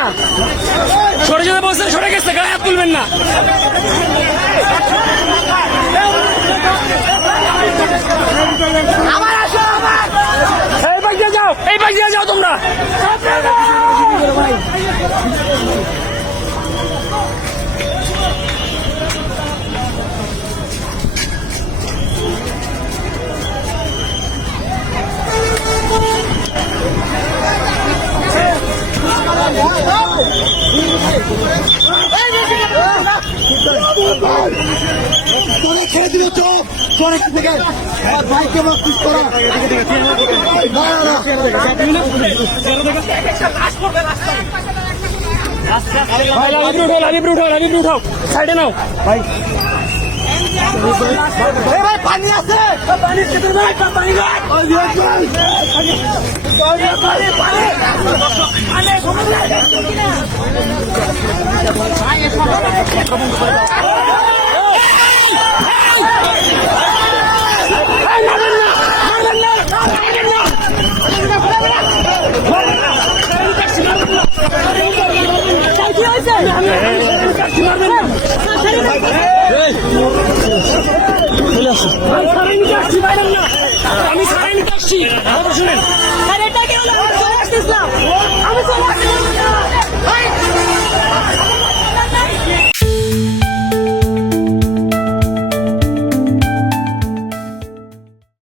না, সরে যেতে বলছেন, সরে গেছে, গায়ে হাত তুলবেন না। এই পাশ দিয়ে যাও, এই পাশ দিয়ে যাও তোমরা। ছেড়ে দিল তো অনেক থেকে ভাইকে মাফিস করা উঠাও, সাইডে নাও ভাই। পানি আছে, পানি খেতে ভাই, পানি আমি সারাই নিতে আসছি, শুনেন। আর এটা কি হলো? আমি চলে আসতেছিলাম, আমি চলে আসতেছিলাম।